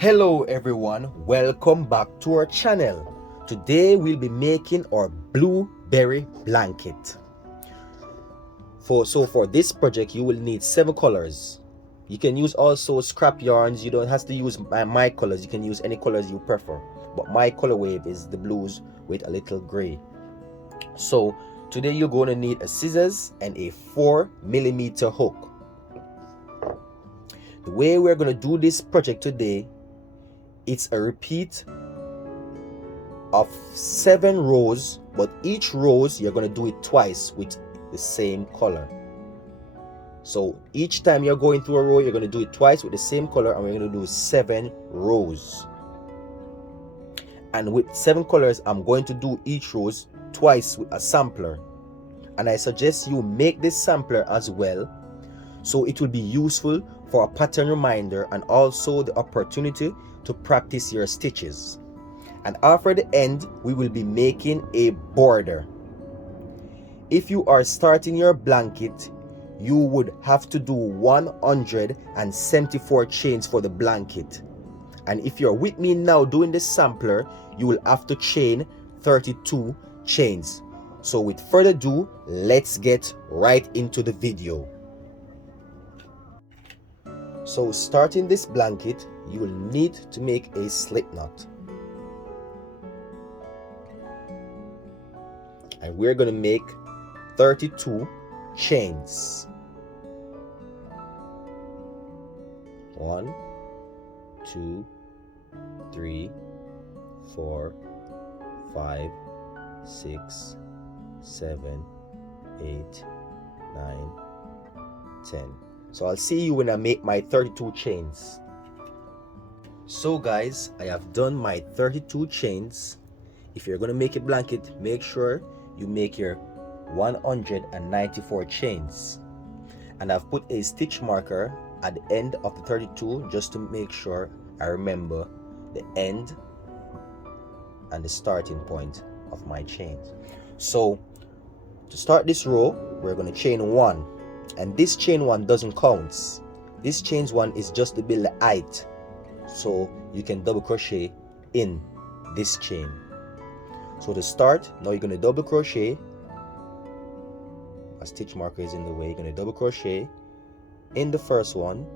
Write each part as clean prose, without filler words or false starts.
Hello everyone, welcome back to our channel. Today we'll be making our blueberry blanket. For this project you will need 7 colors. You can use also scrap yarns. You don't have to use my colors. You can use any colors you prefer, but my color wave is the blues with a little gray. So today you're going to need a scissors and a 4mm hook. The way we're going to do this project today, it's a repeat of 7 rows, but each rows you're going to do it twice with the same color. So each time you're going through a row, you're going to do it twice with the same color, and we're going to do 7 rows. And with 7 colors, I'm going to do each rows twice with a sampler, and I suggest you make this sampler as well, so it will be useful for a pattern reminder and also the opportunity to practice your stitches. And after the end, we will be making a border. If you are starting your blanket, you would have to do 174 chains for the blanket. And if you're with me now doing the sampler, you will have to chain 32 chains. So with further ado, let's get right into the video. So starting this blanket, you will need to make a slip knot. And we're going to make 32 chains. 1, 2, 3, 4, 5, 6, 7, 8, 9, 10. So I'll see you when I make my 32 chains. So guys, I have done my 32 chains. If you're going to make a blanket, make sure you make your 194 chains. And I've put a stitch marker at the end of the 32 just to make sure I remember the end and the starting point of my chains. So to start this row, we're going to chain 1, and this chain 1 doesn't count. This chain 1 is just to build the height, so you can double crochet in this chain. So to start, now you're going to double crochet. A stitch marker is in the way. You're going to double crochet in the first one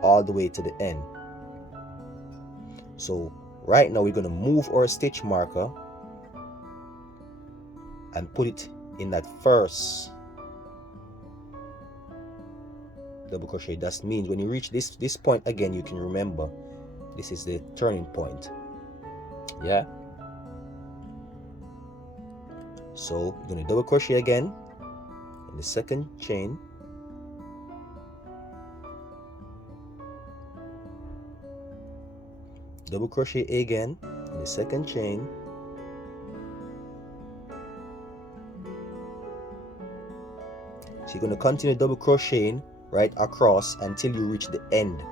all the way to the end. So right now we're going to move our stitch marker and put it in that first double crochet. That means when you reach this point again, you can remember this is the turning point. Yeah. So you're going to double crochet again in the second chain, double crochet again in the second chain, so you're going to continue double crocheting right across until you reach the end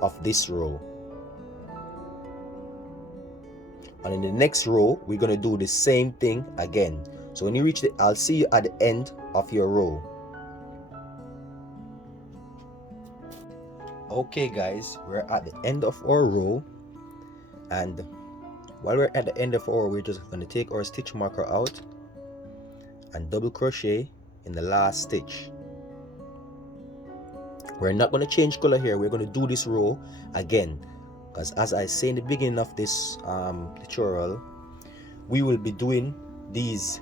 of this row. And in the next row, we're going to do the same thing again. So when you reach I'll see you at the end of your row. Okay guys, we're at the end of our row, and while we're at the end of our row, we're just going to take our stitch marker out and double crochet in the last stitch. We're not going to change color here. We're going to do this row again, because as I say in the beginning of this tutorial, we will be doing these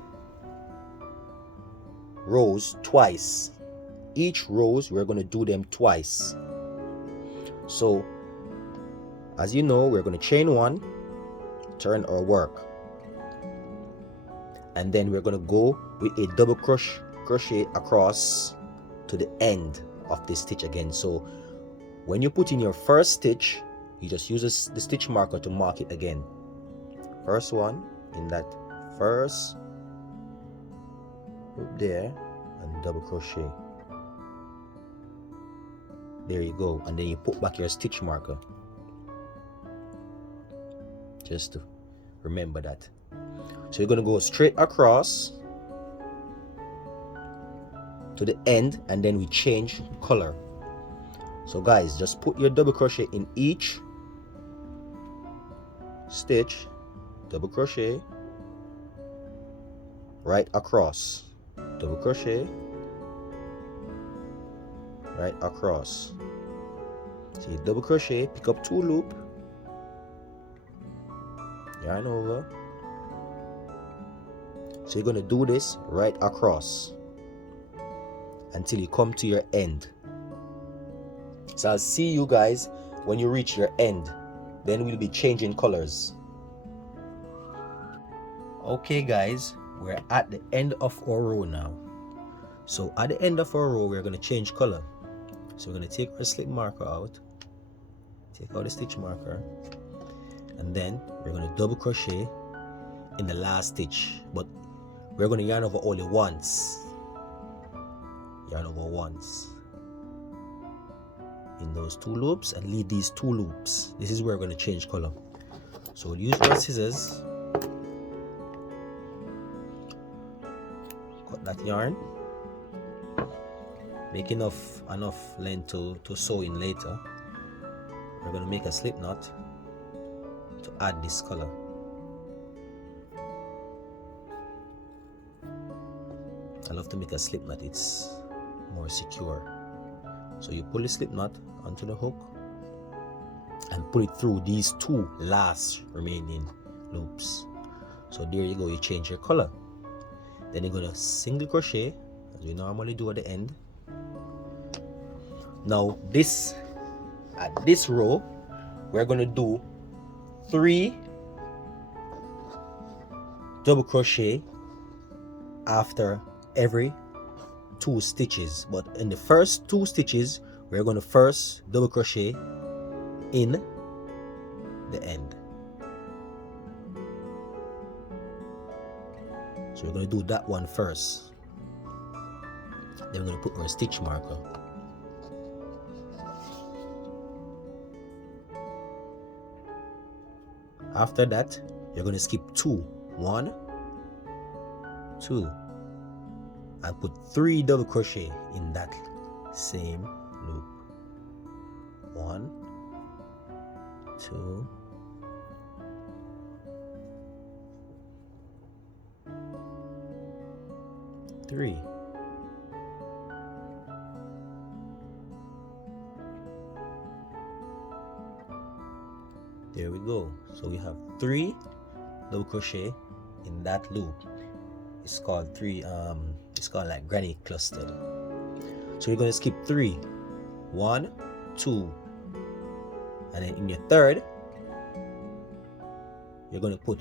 rows twice. Each rows we're going to do them twice. So as you know, we're going to chain 1, turn our work, and then we're going to go with a double crochet across to the end of this stitch again. So when you put in your first stitch, you just use the stitch marker to mark it again. First one in that first loop there, and double crochet. There you go. And then you put back your stitch marker, just to remember that. So you're going to go straight across to the end, and then we change color. So guys, just put your double crochet in each stitch, double crochet right across, double crochet right across. So you double crochet, pick up 2 loop, yarn over. So you're going to do this right across until you come to your end. So I'll see you guys when you reach your end. Then we'll be changing colors. Okay guys, we're at the end of our row now. So at the end of our row, we're going to change color. So we're going to take our slip marker out, take out the stitch marker, and then we're going to double crochet in the last stitch, but we're going to yarn over only once. Yarn over once in those 2 loops and leave these 2 loops. This is where we're going to change color. So we'll use our scissors, cut that yarn, make enough length to sew in later. We're going to make a slip knot to add this color. I love to make a slip knot, it's more secure. So you pull the slip knot onto the hook and pull it through these 2 last remaining loops. So there you go, you change your color. Then you're going to single crochet as we normally do at the end. Now at this row, we're going to do 3 double crochet after every 2 stitches, but in the first 2 stitches we're going to first double crochet in the end. So we're going to do that one first, then we're going to put our stitch marker. After that you're going to skip 2, 1, 2, and put 3 double crochet in that same loop. 1, 2, 3. There we go. So we have 3 double crochet in that loop. It's called it's called like granny clustered. So you're going to skip 3, 1, 2, and then in your third you're going to put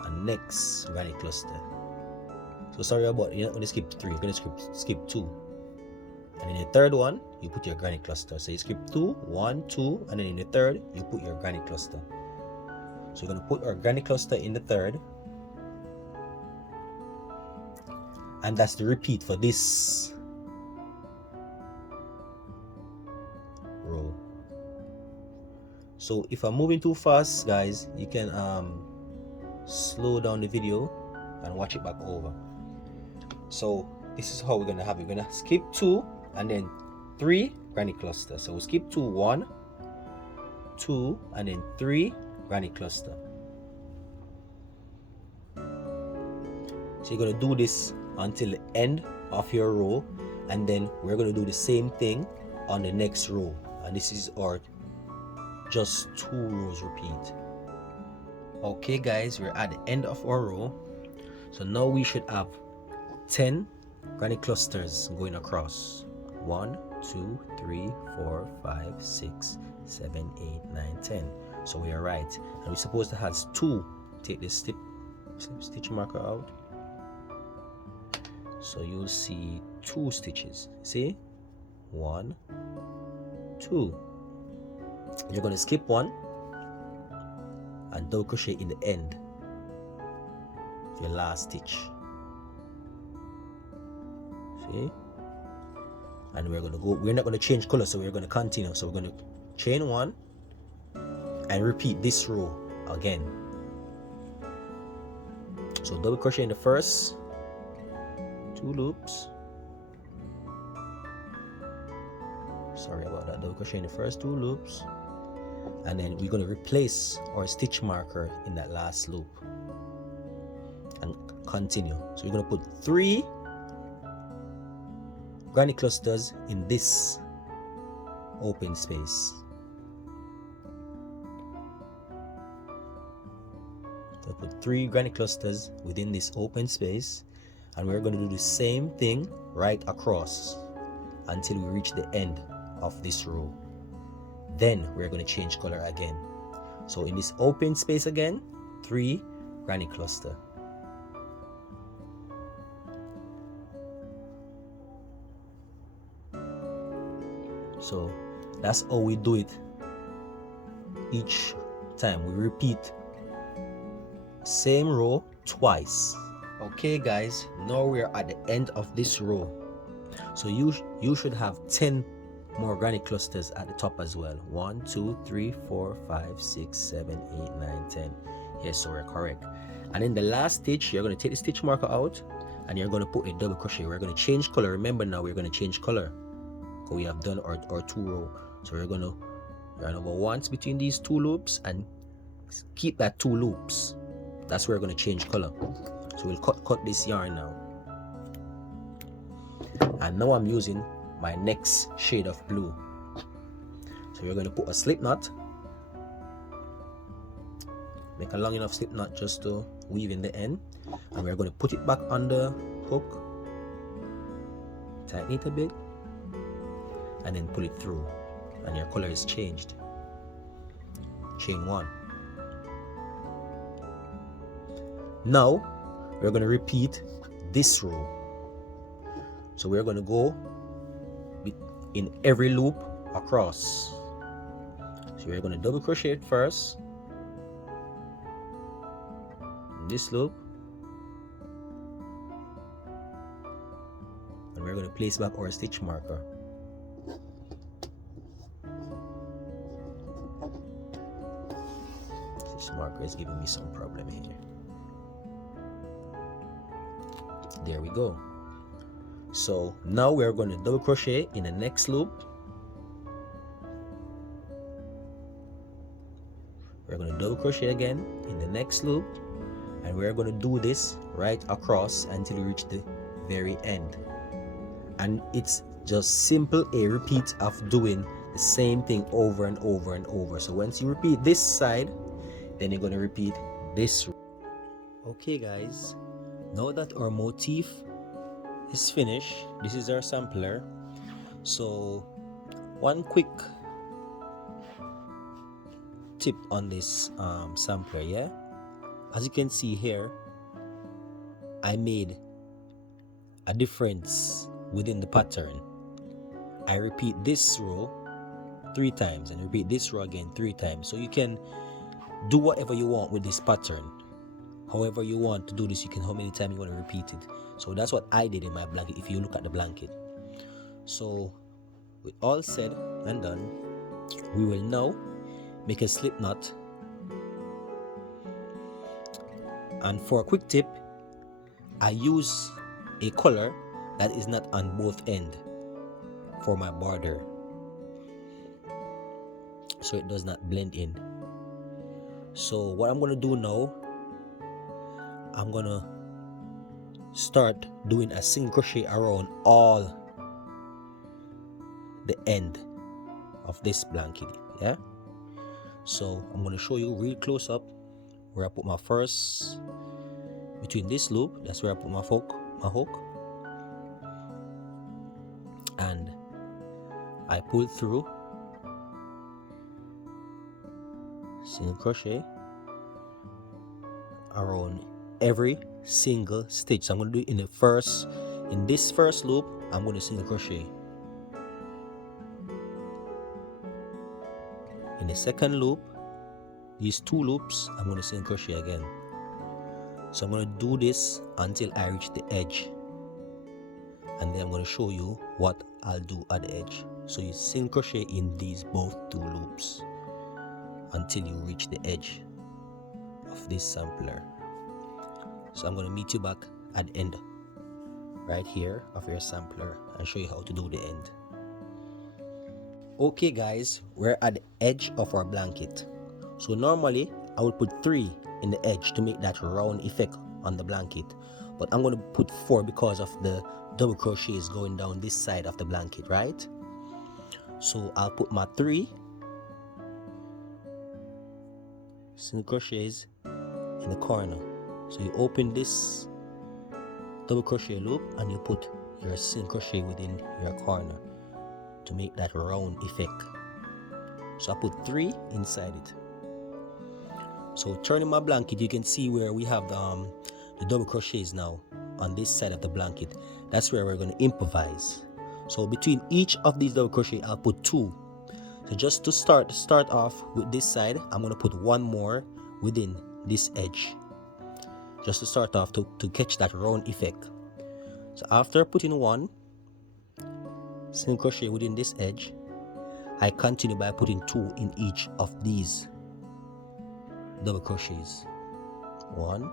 a next granny cluster. So sorry about, you're not going to skip 3, you're going to skip 2, and in your third one you put your granny cluster. So you skip 2, 1, 2, and then in the third you put your granny cluster. So you're going to put our granny cluster in the third, and that's the repeat for this row. So if I'm moving too fast guys, you can slow down the video and watch it back over. So this is how we're gonna have it. We're gonna skip 2 and then 3 granny cluster. So we'll skip 2, 1, 2, and then 3 granny cluster. So you're gonna do this until the end of your row, and then we're going to do the same thing on the next row, and this is our just 2 rows repeat. Okay guys, we're at the end of our row. So now we should have 10 granny clusters going across. 1, 2, 3, 4, 5, 6, 7, 8, 9, 10. So we are right, and we're supposed to have 2. Take this stitch marker out. So you'll see 2 stitches. See? 1, 2. You're going to skip 1 and double crochet in the end, your last stitch. See? And we're not going to change color, so we're going to continue. So we're going to chain 1 and repeat this row again. So double crochet in the first 2 loops, sorry about that, double crochet in the first 2 loops, and then we're going to replace our stitch marker in that last loop and continue. So we're going to put 3 granny clusters in this open space. So put 3 granny clusters within this open space, and we're going to do the same thing right across until we reach the end of this row. Then we're going to change color again. So in this open space again, 3 granny cluster. So that's how we do it each time. We repeat same row twice. Okay guys, now we're at the end of this row. So you should have 10 more granny clusters at the top as well. 1 2 3 4 5 6 7 8 9 10. Yes, so we're correct. And in the last stitch, you're going to take the stitch marker out and you're going to put a double crochet. We're going to change color. Remember now, we're going to change color. So we have done our 2 row. So we're going to yarn over once between these 2 loops and keep that 2 loops. That's where we're going to change color. So we'll cut this yarn now. And now I'm using my next shade of blue. So we're going to put a slip knot. Make a long enough slip knot just to weave in the end. And we're going to put it back on the hook. Tighten it a bit. And then pull it through. And your color is changed. Chain 1. Now we're going to repeat this row. So we're going to go in every loop across. So we're going to double crochet it first in this loop, and we're going to place back our stitch marker. Stitch marker is giving me some problem here. There we go. So now we're going to double crochet in the next loop. We're going to double crochet again in the next loop, and we're going to do this right across until we reach the very end. And it's just simple a repeat of doing the same thing over and over and over. So once you repeat this side, then you're going to repeat this. Okay guys, now that our motif is finished, this is our sampler. So one quick tip on this sampler, yeah, as you can see here, I made a difference within the pattern. I repeat this row 3 times and repeat this row again 3 times. So you can do whatever you want with this pattern. However you want to do this, you can, how many times you want to repeat it. So that's what I did in my blanket, if you look at the blanket. So with all said and done, we will now make a slip knot. And for a quick tip, I use a color that is not on both ends for my border, so it does not blend in. So what I'm going to do now, I'm going to start doing a single crochet around all the end of this blanket, yeah. So I'm going to show you real close up where I put my first, between this loop, that's where I put my hook, and I pull through, single crochet around every single stitch. So I'm going to do it in this first loop, I'm going to single crochet. In the second loop, these 2 loops, I'm going to single crochet again. So I'm going to do this until I reach the edge, and then I'm going to show you what I'll do at the edge. So you single crochet in these both 2 loops until you reach the edge of this sampler. So I'm going to meet you back at the end right here of your sampler and show you how to do the end. Okay guys, we're at the edge of our blanket. So normally I would put 3 in the edge to make that round effect on the blanket, but I'm going to put 4 because of the double crochets going down this side of the blanket, right? So I'll put my 3 single crochets in the corner. So you open this double crochet loop and you put your single crochet within your corner to make that round effect. So I put 3 inside it. So turning my blanket, you can see where we have the double crochets now on this side of the blanket. That's where we're going to improvise. So between each of these double crochet, I'll put 2. So just to start off with this side, I'm going to put 1 more within this edge, just to start off to catch that round effect. So after putting 1 single crochet within this edge, I continue by putting 2 in each of these double crochets. 1,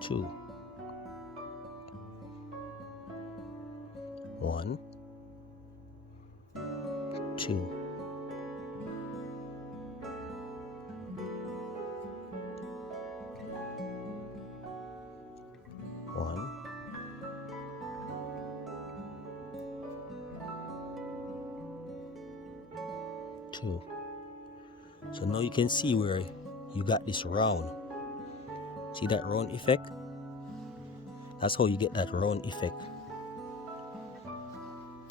2, 1, 2, 1, 2. So now you can see where you got this round. See that round effect? That's how you get that round effect.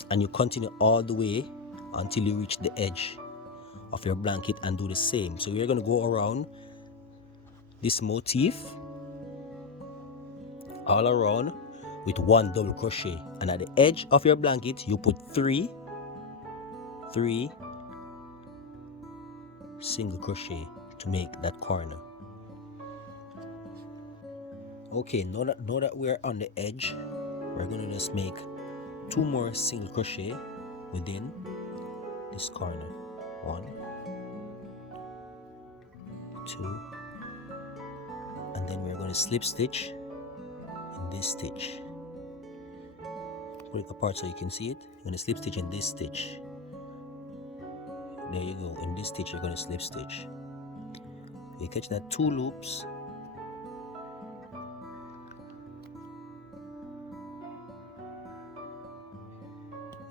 And you continue all the way until you reach the edge of your blanket and do the same. So we're going to go around this motif all around with 1 double crochet, and at the edge of your blanket you put 3 single crochet to make that corner. Okay, now that we're on the edge, we're going to just make 2 more single crochet within this corner. 1, 2, and then we're going to slip stitch in this stitch. Put it apart so you can see it. You're going to slip stitch in this stitch. There you go. In this stitch you're going to slip stitch. You catch that 2 loops.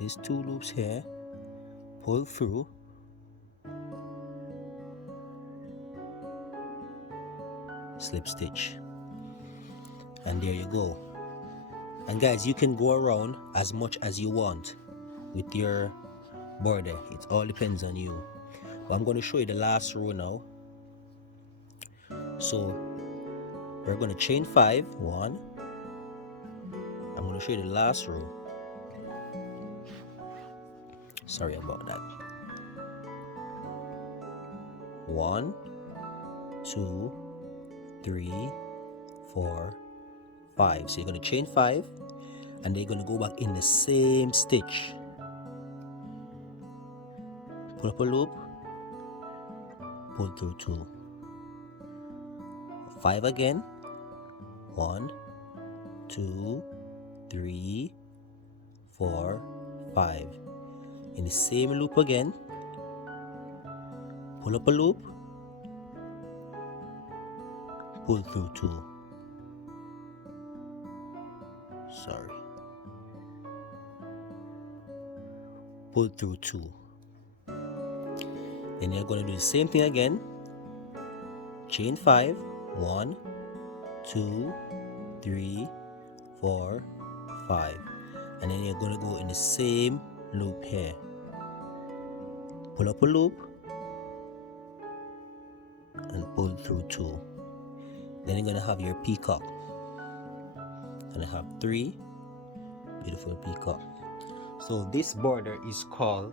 These 2 loops here, pull through, slip stitch, and there you go. And guys, you can go around as much as you want with your border. It all depends on you. But I'm going to show you the last row now. So we're going to chain 5. 1. I'm going to show you the last row. Sorry about that. 1, 2, 3, 4, 5. So you're going to chain 5 and then you're going to go back in the same stitch. Pull up a loop, pull through 2. 5 again. 1, 2, 3, 4, 5. In the same loop again, pull up a loop, pull through 2. Sorry. Pull through 2. Then you're going to do the same thing again. Chain 5. 1, 2, 3, 4, 5. And then you're going to go in the same loop here. Pull up a loop and pull through 2. Then you're going to have your peacock. And I have 3 beautiful peacock. So this border is called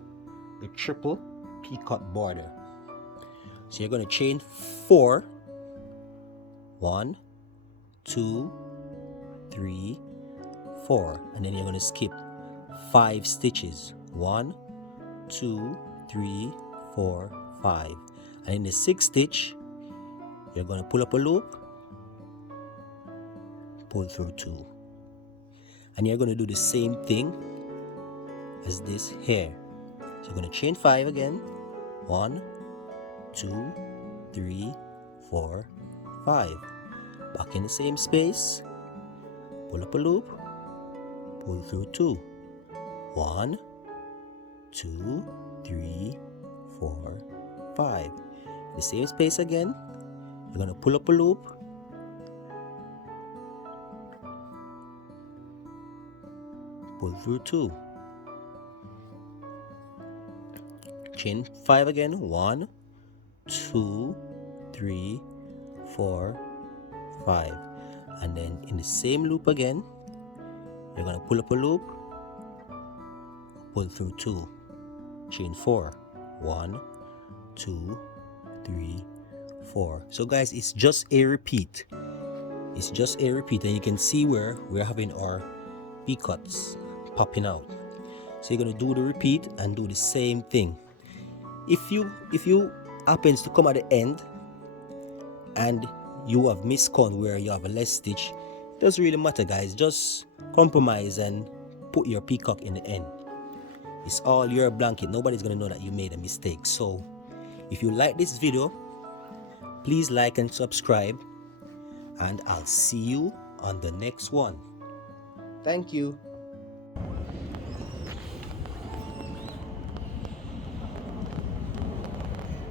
the triple peacock border. So you're going to chain 4. 1, 2, 3, 4, and then you're going to skip 5 stitches. 1, 2, 3, 4, 5, and in the 6th stitch you're going to pull up a loop, pull through 2, and you're going to do the same thing as this hair. So you're going to chain 5 again. 1, 2, 3, 4, 5. Back in the same space. Pull up a loop. Pull through 2. 1, 2, 3, 4, 5. The same space again. You're going to pull up a loop. Pull through 2. Chain 5 again. 1, 2, 3, 4, 5. And then in the same loop again, you're going to pull up a loop. Pull through 2. Chain 4. 1, 2, 3, 4. So guys, it's just a repeat. It's just a repeat, and you can see where we're having our peacocks popping out. So you're going to do the repeat and do the same thing. If you happens to come at the end and you have miscount where you have a less stitch, it doesn't really matter, guys. Just compromise and put your peacock in the end. It's all your blanket. Nobody's gonna know that you made a mistake. So if you like this video, please like and subscribe, and I'll see you on the next one. Thank you.